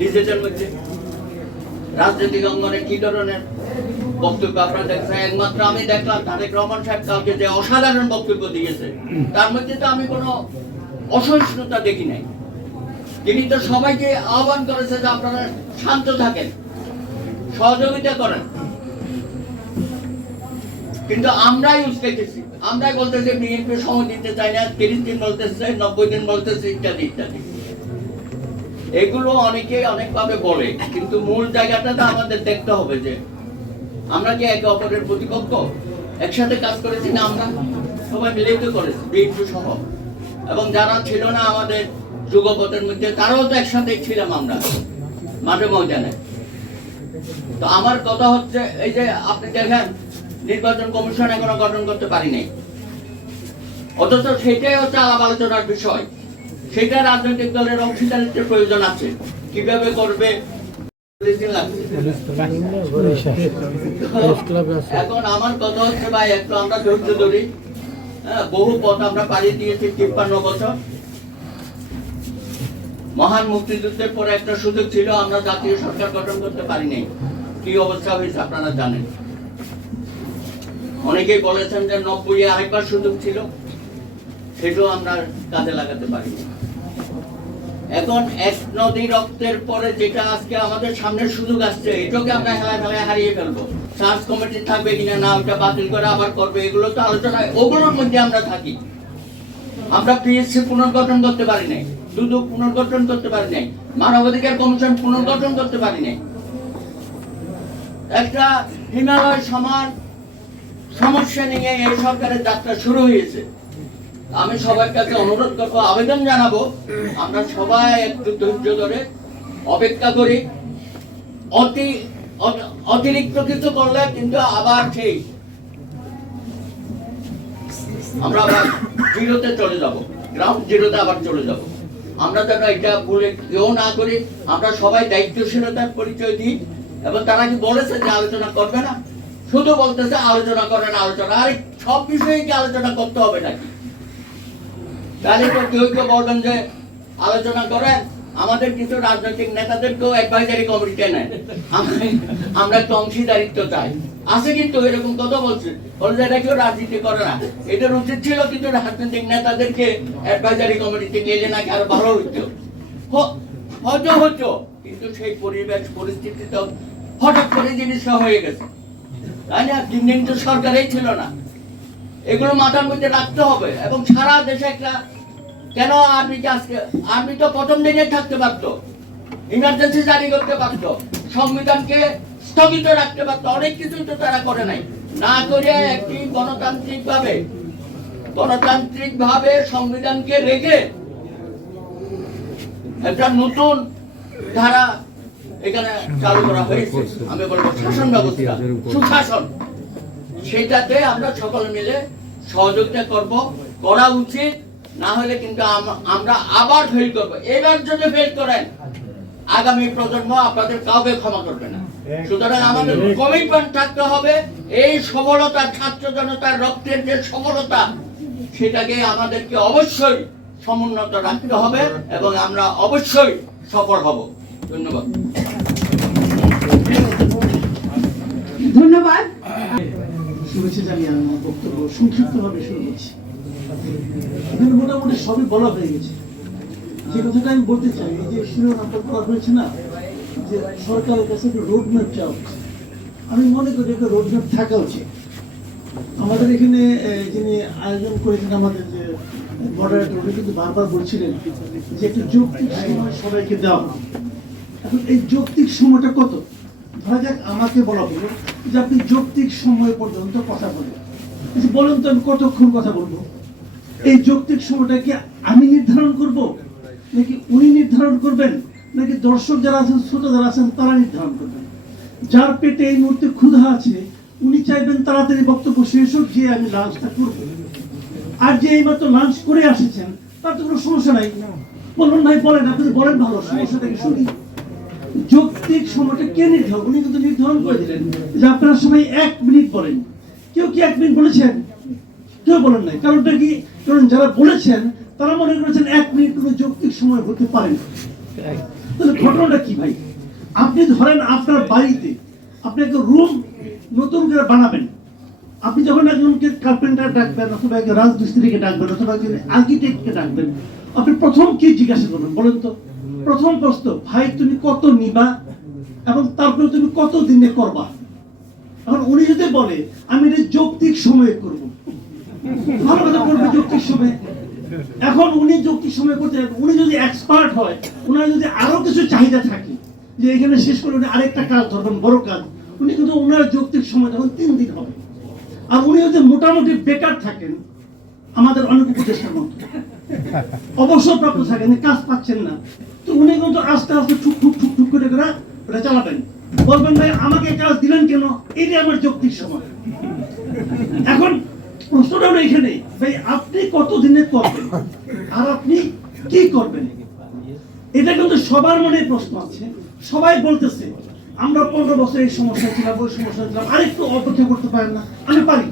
নিজেদের মধ্যে রাজনৈতিক অঙ্গনে কি ধরনের বক্তব্য আপনারা দেখছেন। একমাত্র আমি দেখলাম তারেক রহমান সাহেব কালকে যে অসাধারণ বক্তব্য দিয়েছে, তার মধ্যে তো আমি কোনো অসহিষ্ণুতা দেখি নাই। তিনি তো সবাইকে আহ্বান করেছে যে আপনারা শান্ত থাকেন, সহযোগিতা করেন, কিন্তু আমরাই উস্কাইতেছি, আমরাই বলতেছি বিএনপি সময় দিতে চাই না, 30 দিন বলতেছে, 90 দিন বলতেছে, ইত্যাদি ইত্যাদি। এগুলো অনেকে অনেকভাবে বলে, কিন্তু মূল জায়গাটা তো আমাদের দেখতে হবে যে আমরা কি একে অপরের প্রতিপক্ষ? একসাথে কাজ করেছি না, আমরা সবাই মিলেই তো করেছি, বিএনপি সহ, এবং যারা ছিল না আমাদের যুগপথের মধ্যে তারাও তো একসাথেই ছিলাম আমরা মাঠে ময়দানে। তো আমার কথা হচ্ছে এই যে আপনি দেখেন নির্বাচন কমিশন এখনো গঠন করতে পারি নাই, অথচ সেটাই হচ্ছে আলাপ আলোচনার বিষয়। সেটা রাজনৈতিক দলের অংশীদারিত্বের প্রয়োজন আছে, কিভাবে করবে। এখন আমার কথা হচ্ছে ভাই, একটু আমরা ধৈর্য ধরি। বহু পথ আমরা পাড়ি দিয়েছি, 53 বছর। মহান মুক্তিযুদ্ধের পরে একটা সুযোগ ছিল, আমরা জাতীয় সরকার গঠন করতে পারি নাই। কি অবস্থা হয়েছে আপনারা জানেন। অনেকেই বলেছেন যে 90-এ আরেকবার সুযোগ ছিল, সেটাও আমরা কাজে লাগাতে পারিনি। এখন এক নদী রক্তের পরে যেটা আজকে আমাদের সামনে সুযোগ আসছে, এটাকে আমরা হেলায় ফেলায় হারিয়ে ফেলবো। সার্চ কমিটি থাকবে কিনা, না ওটা বাতিল করে আবার করবে, এগুলো তো আলোচনা, ওগুলোর মধ্যে আমরা থাকি। আমরা পিএসসি পুনর্গঠন করতে পারি নাই, দুদক পুনর্গঠন করতে পারি নাই, মানবাধিকার কমিশন পুনর্গঠন করতে পারি নাই। একটা হিমালয় সমান সমস্যা নিয়ে এই সরকারের যাত্রা শুরু হয়েছে। আমি সবার কাছে অনুরোধ করবো, আবেদন জানাবো, আমরা সবাই একটু ধৈর্য ধরে অপেক্ষা করি। অতিরিক্ত কিছু করলে কিন্তু আবার সেই আমরা আবার জিরোতে চলে যাব, গ্রাউন্ড জিরোতে আবার চলে যাব। আমরা যেন এটা ভুলে কেউ না করি, আমরা সবাই দায়িত্বশীলতার পরিচয় দিই। এবং তারা কি বলেছে যে আলোচনা করবে না, শুধু বলতেছে আলোচনা করেন আলোচনা। আর সব বিষয়ে কি আলোচনা করতে হবে নাকি? তাহলে তো কেউ কেউ বলবেন যে আলোচনা করেন, আমাদের কিছু রাজনৈতিক নেতাদেরকেও অ্যাডভাইজারি কমিটিতে নেয়, আমরা একটু অংশীদারিত্ব চাই। আছে কিন্তু এরকম কথা বলছে, বলে এটা কেউ রাজনীতি করে না। এদের উচিত ছিল কিন্তু রাজনৈতিক নেতাদেরকে অ্যাডভাইজারি কমিটিতে নিয়ে নাকি আরো ভালো হইতো, হয়তো হতো। কিন্তু সেই পরিবেশ পরিস্থিতি তো হঠাৎ করে জিনিসটা হয়ে গেছে, তাই না? 3 দিন তো সরকারই ছিল না। এগুলো মাথার মধ্যে রাখতে হবে। এবং সারা দেশে একটা, কেন আর্মিকে আজকে, আর্মি তো প্রথম দিনে থাকতে পারতো, ইমার্জেন্সি জারি করতে পারতো, সংবিধানকে স্থগিত রাখতে পারতো, অনেক কিছু তো তারা করে নাই। না করে একটি গণতান্ত্রিক ভাবে সংবিধানকে রেখে একটা নতুন ধারা এখানে চালু করা হয়েছে। আমি বলবো শাসন ব্যবস্থা, সুশাসন, সেটাতে আমরা সকলে মিলে সহযোগিতা করা উচিত। না হলে কিন্তু আমরা আবার ফেল করবো। এবার যদি ফেল করেন, আগামী প্রজন্ম আপনাদের কাউকে ক্ষমা করবে না। সুতরাং আমাদের কমিটমেন্ট থাকতে হবে। এই সফলতা, ছাত্র জনতার রক্তের যে সফলতা, সেটাকে আমাদেরকে অবশ্যই সমুন্নত রাখতে হবে এবং আমরা অবশ্যই সফল হব। ধন্যবাদ। ধন্যবাদ। শুভেচ্ছা জানিয়ে আমার বক্তব্য সংক্ষিপ্তভাবে শুরু করছি। এখানে মোটামুটি সবই বলা হয়ে গেছে। যে কথাটা আমি বলতে চাই, এই যে শিরোনামটা করা হয়েছে না, যে সরকারের কাছে একটা রোডম্যাপ চাওয়া উচিত। আমি মনে করি একটা রোডম্যাপ থাকা উচিত। আমাদের এখানে যিনি আয়োজন করেছেন, আমাদের যে মডারেটর, উনি কিন্তু বারবার বলছিলেন যে একটা যৌক্তিক সময় সবাইকে দেওয়া। এখন এই যৌক্তিক সময়টা কত? ধরা যাক আমাকে বলা হলো যে আপনি যৌক্তিক সময় পর্যন্ত কথা বলবেন। বলুন তো আমি কতক্ষণ কথা বলবো? এই যৌক্তিক সময়টা কি আমি নির্ধারণ করব, নাকি উনি নির্ধারণ করবেন, নাকি দর্শক যারা আছেন, শ্রোতা যারা আছেন, তারা নির্ধারণ করবেন? যার পেটে এই মুহূর্তে ক্ষুধা আছে, উনি চাইবেন তাড়াতাড়ি বক্তব্য শেষ হোক, যে আমি লাঞ্চটা করবো। আর যে এইমাত্র লাঞ্চ করে আসেছেন, তার তো কোনো সমস্যা নাই, বলবেন ভাই বলেন, আপনি বলেন, ভালো, সমস্যাটাকে শুনি। যৌক্তিক সময়টা কে নির্ধারণ? উনি কিন্তু নির্ধারণ করে দিলেন যে আপনারা সবাই 1 মিনিট বলেন। কেউ কি 1 মিনিট বলেছেন? কেউ বলেন নাই। কারণটা কি? কারণ যারা বলেছেন তারা মনে করেছেন 1 মিনিট কোনো যৌক্তিক সময় হতে পারে না। তাহলে ঘটনাটা কি ভাই? আপনি ধরেন আপনার বাড়িতে আপনি একটা রুম নতুন করে বানাবেন, আপনি যখন একজনকে কার্পেন্টার ডাকবেন অথবা একজন রাজমিস্ত্রিকে ডাকবেন অথবা একজন আর্কিটেক্টকে ডাকবেন, আপনি প্রথম কি জিজ্ঞাসা করবেন বলেন তো? প্রথম প্রশ্ন, ভাই তুমি কত নিবা এবং তারপরে তুমি কত দিনে করবা? এখন উনি যদি বলে আমি এটা যৌক্তিক সময়ে করব, ভালো কথা করবে যৌক্তিক সময়ে। এখন উনি যৌক্তিক সময় করতে, উনি যদি এক্সপার্ট হয়, উনার যদি আরো কিছু চাহিদা থাকে যে এখানে শেষ করে উনি আরেকটা কাজ ধরবেন, বড় কাজ, উনি কিন্তু ওনার যৌক্তিক সময় তখন 3 দিন হবে। আর উনি যদি মোটামুটি বেকার থাকেন, আমাদের অনেক উপদেষ্টার মতো অবসরপ্রাপ্ত থাকেন, কাজ পাচ্ছেন না, তো উনি কিন্তু আস্তে আস্তে ঠুক ঠুক ঠুক ঠুক করে ওটা চালাবেন। বলবেন ভাই আমাকে কাজ দিলেন কেন, এটি আমার যৌক্তিক সময়। এখন প্রশ্নটা হলো এখানে, ভাই আপনি কত দিনে করবেন আর আপনি কি করবেন? এটা কিন্তু সবার মনে প্রশ্ন আছে। সবাই বলতেছে আমরা 15 বছর এই সমস্যা ছিলাম, ওই সমস্যা ছিলাম, আরেকটু অপেক্ষা করতে পারেন না? আমি পারি,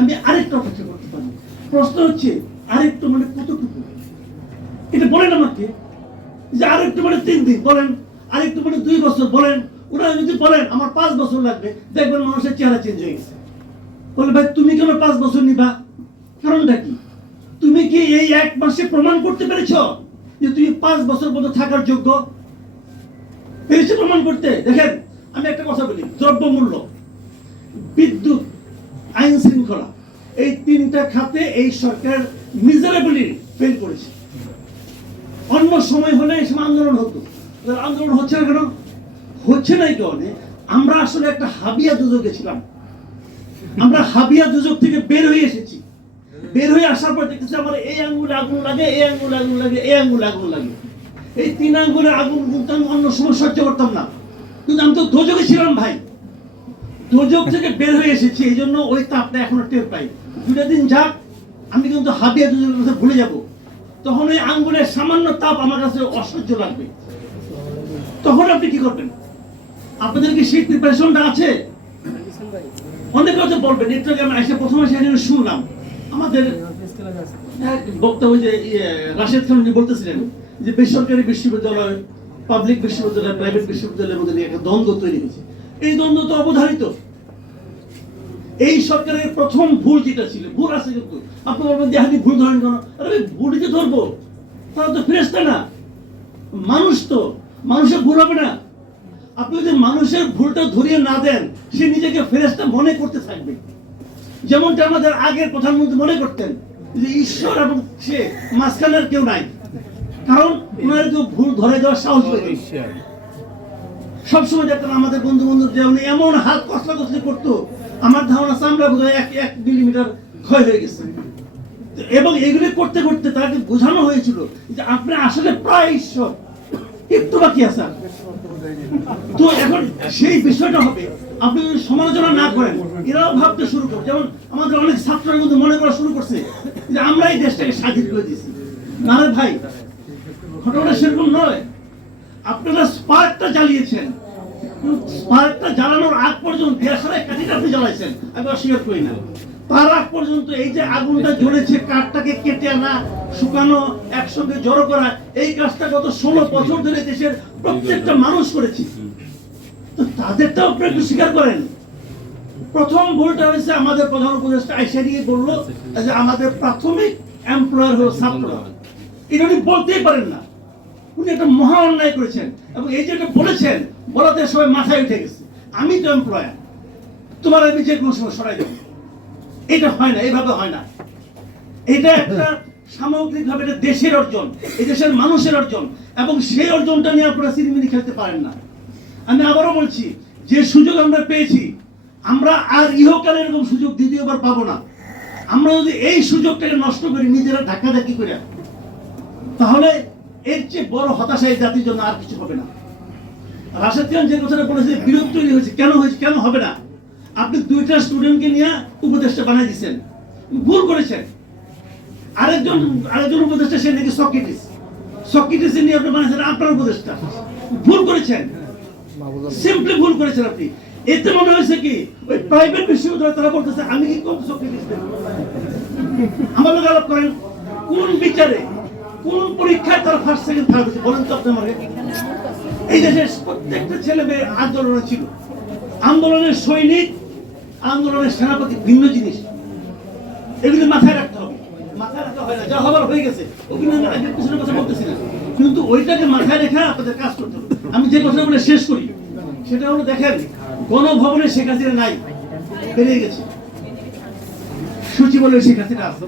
আমি আরেকটু অপেক্ষা করতে পারি। প্রশ্ন হচ্ছে আরেকটু মানে কতটুকু? এটা বলেন আমাকে, যে আরেকটু মানে 3 দিন বলেন, আরেকটু মানে 2 বছর বলেন। ওরা যদি বলেন আমার 5 বছর লাগবে, দেখবেন মানুষের চেহারা চেঞ্জ হয়ে গেছে। বলে ভাই তুমি কেন 5 বছর নিবা? কারণটা কি? তুমি কি এই 1 মাসে প্রমাণ করতে পেরেছো যে তুমি 5 বছর পর্যন্ত থাকার যোগ্য? পেরেছো প্রমাণ করতে? দেখেন আমি একটা কথা বলি, দ্রব্যমূল্য, বিদ্যুৎ, আইন শৃঙ্খলা, এই 3টা খাতে এই সরকার মিজারেবলি ফেল করেছে। অন্য সময় হলে এই সময় আন্দোলন হতো, আন্দোলন হচ্ছে না কেন? হচ্ছে না এই কারণে আমরা আসলে একটা হাবিয়া দুজকে ছিলাম। আমরা হাবিয়া দুজক থেকে বের হয়ে এসেছি। বের হয়ে আসার পর দেখতেছি আমার এই আঙ্গুলে আগুন লাগে, এই আঙ্গুলে আগুন লাগে, এই আঙ্গুলে আগুন লাগে। এই 3 আঙ্গুলে আগুন কিন্তু আমি অন্য সময় সহ্য করতাম না, কিন্তু আমি তো দোজকে ছিলাম ভাই। দোজক থেকে বের হয়ে এসেছি, এই জন্য ওই তাপটা এখনো টের পাই। 2 দিন যাক আমি কিন্তু হাবিয়া দুজকের কথা ভুলে যাব, তখন ওই আঙ্গুলের সামান্য তাপ আমার কাছে অসহ্য লাগবে। তখন আপনি কি করবেন? আপনাদের কি সেই প্রিপারেশনটা আছে? অনেক কথা বলবেন। একটু আগে আমি এসে প্রথমে সেখানে শুনলাম আমাদের বক্তব্য, যে রাশেদ খান বলতেছিলেন যে বেসরকারি বিশ্ববিদ্যালয়, পাবলিক বিশ্ববিদ্যালয়, প্রাইভেট বিশ্ববিদ্যালয়ের মধ্যে একটা দ্বন্দ্ব তৈরি হয়েছে। এই দ্বন্দ্ব তো অবধারিত। এই সরকারের প্রথম ভুল যেটা ছিল, ভুল আছে কিন্তু আপনি বলবেন যে আপনি ভুল ধরেন কেন? আরে ভুলকে ধরবো, তারা তো ফেরেশতা না, মানুষ, তো মানুষের ভুল হবে না? আপনি যদি মানুষের ভুলটা ধরিয়ে না দেন, সে নিজেকে ফেরেশতা মনে করতে থাকবে। যেমনটা আমাদের আগের প্রধানমন্ত্রী মনে করতেন যে ঈশ্বর এবং সে মাঝখানের কেউ নাই, কারণ ওনার কেউ ভুল ধরে দেওয়ার সাহস পেত। সবসময় দেখতেন আমাদের বন্ধু যেমন এমন হাত কসলাকসলি করতো, আমার ধারণা চামড়া বোধ হয় 1 মিলিমিটার ক্ষয় হয়ে গেছে। এবং এগুলি করতে করতে তাকে বোঝানো হয়েছিল যে আপনি আসলে প্রায় ঈশ্বর, একটু বাকি আছে। তো এখন সেই বিষয়টা হবে, আপনি যদি সমালোচনা না করেন, এরাও ভাবতে শুরু করে। যেমন আমাদের অনেক ছাত্ররা কিন্তু মনে করা শুরু করছে যে আমরা এই দেশটাকে স্বাধীন করে দিয়েছি। না রে ভাই, ঘটনা সেরকম নয়। আপনারা স্পার্কটা জ্বালিয়েছেন, স্পার্কটা জ্বালানোর আগ পর্যন্ত দেশের কাঠিটা আপনি জ্বালাইছেন, আমি অস্বীকার করি না। তার আগ পর্যন্ত এই যে আগুনটা জ্বলেছে, কাঠটাকে কেটে আনা, শুকানো, একসঙ্গে জড়ো করা, এই কাজটা গত 16 বছর ধরে দেশের প্রত্যেকটা মানুষ করেছে। তো তাদেরটাও আপনি একটু স্বীকার করেন। প্রথম ভুলটা হয়েছে আমাদের প্রধান উপদেষ্টা আইসা নিয়ে বললো যে আমাদের প্রাথমিক এমপ্লয়ার হলো ছাত্ররা। এটা উনি বলতেই পারেন না, উনি একটা মহা অন্যায় করেছেন। এবং এই যেটা বলেছেন, বলাতে সবাই মাথায় উঠে গেছে, আমি তো এমপ্লয়ার, তোমার আমি যে কোনো সময় সরাই দেবো। এটা হয় না, এইভাবে হয় না। এটা একটা সামগ্রিকভাবে এটা দেশের অর্জন, এই দেশের মানুষের অর্জন, এবং সেই অর্জনটা নিয়ে আপনারা সিনেমিনি খেলতে পারেন না। আমি আবারও বলছি, যে সুযোগ আমরা পেয়েছি, আমরা আর ইহকালে এরকম সুযোগ দ্বিতীয়বার পাবো না। আমরা যদি এই সুযোগটাকে নষ্ট করি নিজেরা ধাক্কাধাক্কি করে, তাহলে এর চেয়ে বড় হতাশা এই জাতির জন্য আর কিছু হবে না। রাশেদ খান যে কথাটা বলেছে, বিরোধ তৈরি হয়েছে, কেন হয়েছে, কেন হবে না? আপনি 2টা স্টুডেন্টকে নিয়ে উপদেষ্টা বানাই দিচ্ছেন, ভুল করেছেন। আরেকজন উপদেষ্টা, সে নাকি সক্রেটিস নিয়ে আপনি বানাইছেন আপনার উপদেষ্টা, ভুল করেছেন, সিম্পলি ভুল করেছেন আপনি। এতে মনে হয়েছে কি ওই প্রাইভেট বিশ্ববিদ্যালয় তারা বলতেছে আমি কি কম সক্রেটিস দেব? আমার লোক আলাপ করেন, কোন বিচারে, কোন পরীক্ষায় তারা ফার্স্ট সেকেন্ড থার্ড হয়েছে বলেন তো আপনি আমাকে? এই দেশের প্রত্যেকটা ছেলে মেয়ে আন্দোলনে ছিল। আন্দোলনের সৈনিক, আন্দোলনের সেনাপতি ভিন্ন জিনিস। এগুলো মাথায় রাখতে হবে। মাথায় রাখা হয় না, যা হবার হয়ে গেছে। ওগুলো আমি আগের পিছনের কথা বলতেছি না, কিন্তু ওইটাকে মাথায় রেখে আপনাদের কাজ করতে হবে। আমি যে কথা বলে শেষ করি সেটা হলো, দেখেন গণভবনে শেখ হাসিনা নাই, বেরিয়ে গেছে। সচিবালয়ে শেখ হাসিনা আছে।